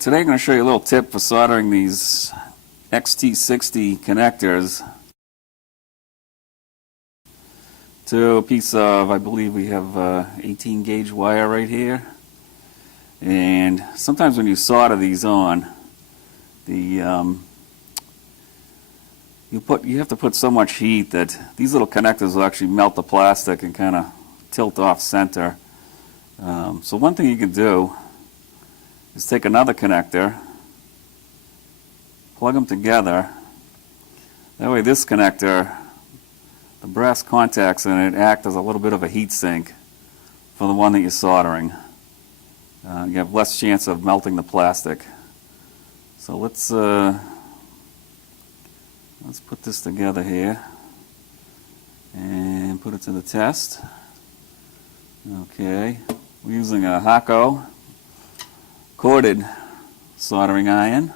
Today I'm going to show you a little tip for soldering these XT60 connectors to a piece of, I believe we have 18 gauge wire right here. And sometimes when you solder these on, you have to put so much heat that these little connectors will actually melt the plastic and kind of tilt off center. So one thing you can do is take another connector, plug them together. That way this connector, the brass contacts in it act as a little bit of a heat sink for the one that you're soldering. You have less chance of melting the plastic. So let's put this together here and put it to the test. Okay, we're using a Hakko corded soldering iron,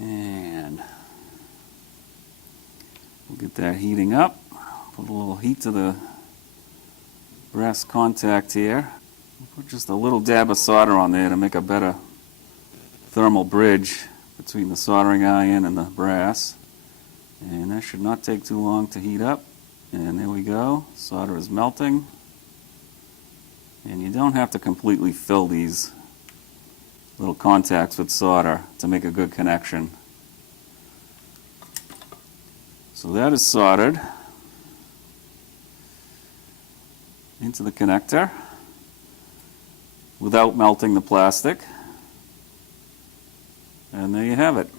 and we'll get that heating up. Put a little heat to the brass contact here. We'll put just a little dab of solder on there to make a better thermal bridge between the soldering iron and the brass. And that should not take too long to heat up. And there we go. Solder is melting. And you don't have to completely fill these little contacts with solder to make a good connection. So that is soldered into the connector without melting the plastic. And there you have it.